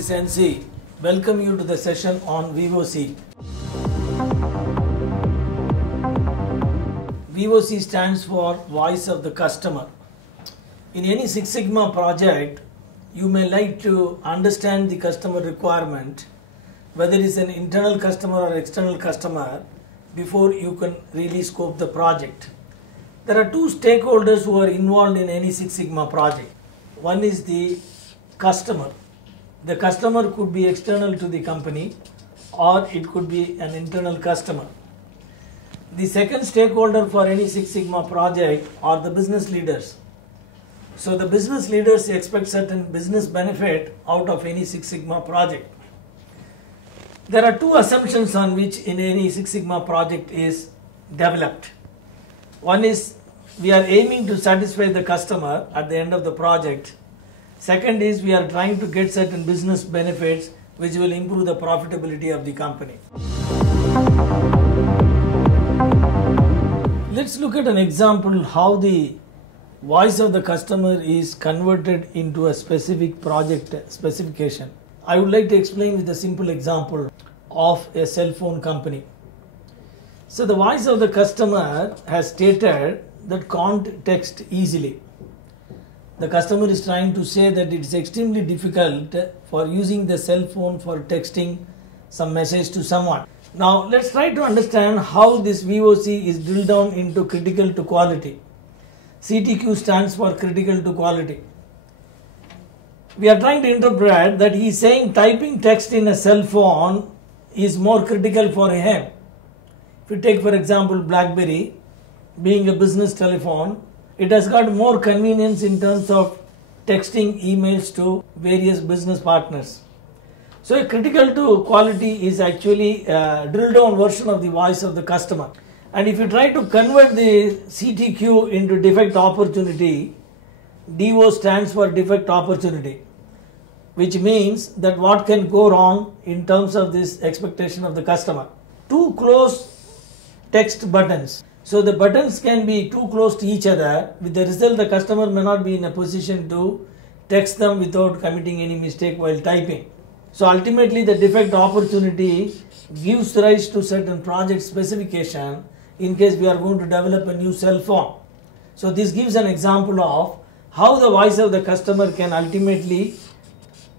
is NC. Welcome you to the session on VOC. VOC stands for Voice of the Customer. In any Six Sigma project, you may like to understand the customer requirement, whether it's an internal customer or external customer, before you can really scope the project. There are two stakeholders who are involved in any Six Sigma project. One is the customer. The customer could be external to the company or it could be an internal customer. The second stakeholder for any Six Sigma project are the business leaders. So the business leaders expect certain business benefit out of any Six Sigma project. There are two assumptions on which in any Six Sigma project is developed. One is we are aiming to satisfy the customer at the end of the project. Second is we are trying to get certain business benefits which will improve the profitability of the company. Let's look at an example how the voice of the customer is converted into a specific project specification. I would like to explain with a simple example of a cell phone company. So the voice of the customer has stated that can't text easily. The customer is trying to say that it is extremely difficult for using the cell phone for texting some message to someone. Now let's try to understand how this VOC is drilled down into critical to quality. CTQ stands for critical to quality. We are trying to interpret that he is saying typing text in a cell phone is more critical for him. If you take for example BlackBerry, being a business telephone, it has got more convenience in terms of texting emails to various business partners. So a critical to quality is actually a drilled down version of the voice of the customer. And if you try to convert the CTQ into defect opportunity, DO stands for defect opportunity, which means that what can go wrong in terms of this expectation of the customer. Too close text buttons. So the buttons can be too close to each other, with the result the customer may not be in a position to text them without committing any mistake while typing. So ultimately the defect opportunity gives rise to certain project specification in case we are going to develop a new cell phone. So this gives an example of how the voice of the customer can ultimately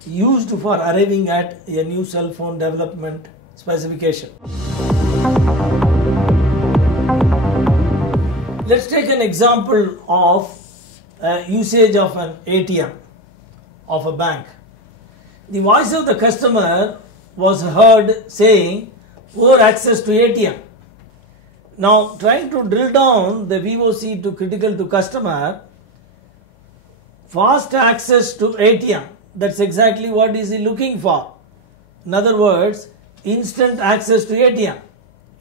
used for arriving at a new cell phone development specification. Let's take an example of usage of an ATM of a bank. The voice of the customer was heard saying poor access to ATM. Now trying to drill down the VOC to critical to customer, fast access to ATM, that's exactly what is he looking for. In other words, instant access to ATM.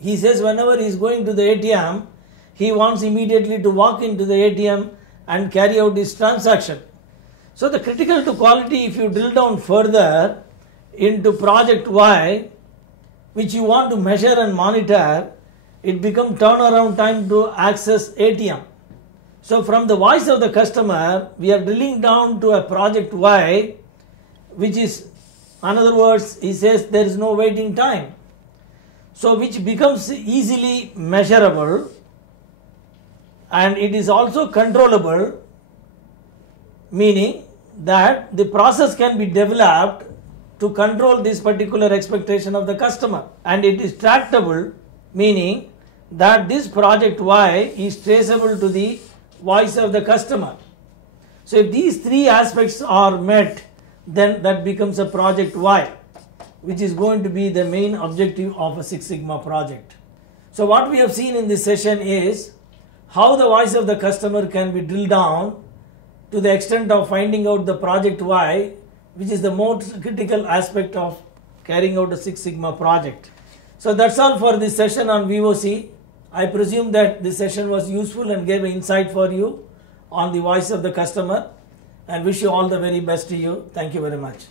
He says whenever he is going to the ATM, he wants immediately to walk into the ATM and carry out his transaction. So the critical to quality, if you drill down further into project Y, which you want to measure and monitor, it becomes turnaround time to access ATM. So from the voice of the customer, we are drilling down to a project Y, which is, in other words, he says there is no waiting time. So which becomes easily measurable, and it is also controllable, meaning that the process can be developed to control this particular expectation of the customer, and it is tractable, meaning that this project Y is traceable to the voice of the customer. So if these three aspects are met, then that becomes a project Y, which is going to be the main objective of a Six Sigma project. So what we have seen in this session is how the voice of the customer can be drilled down to the extent of finding out the project Y, which is the most critical aspect of carrying out a Six Sigma project. So that's all for this session on VOC. I presume that this session was useful and gave an insight for you on the voice of the customer, and wish you all the very best to you. Thank you very much.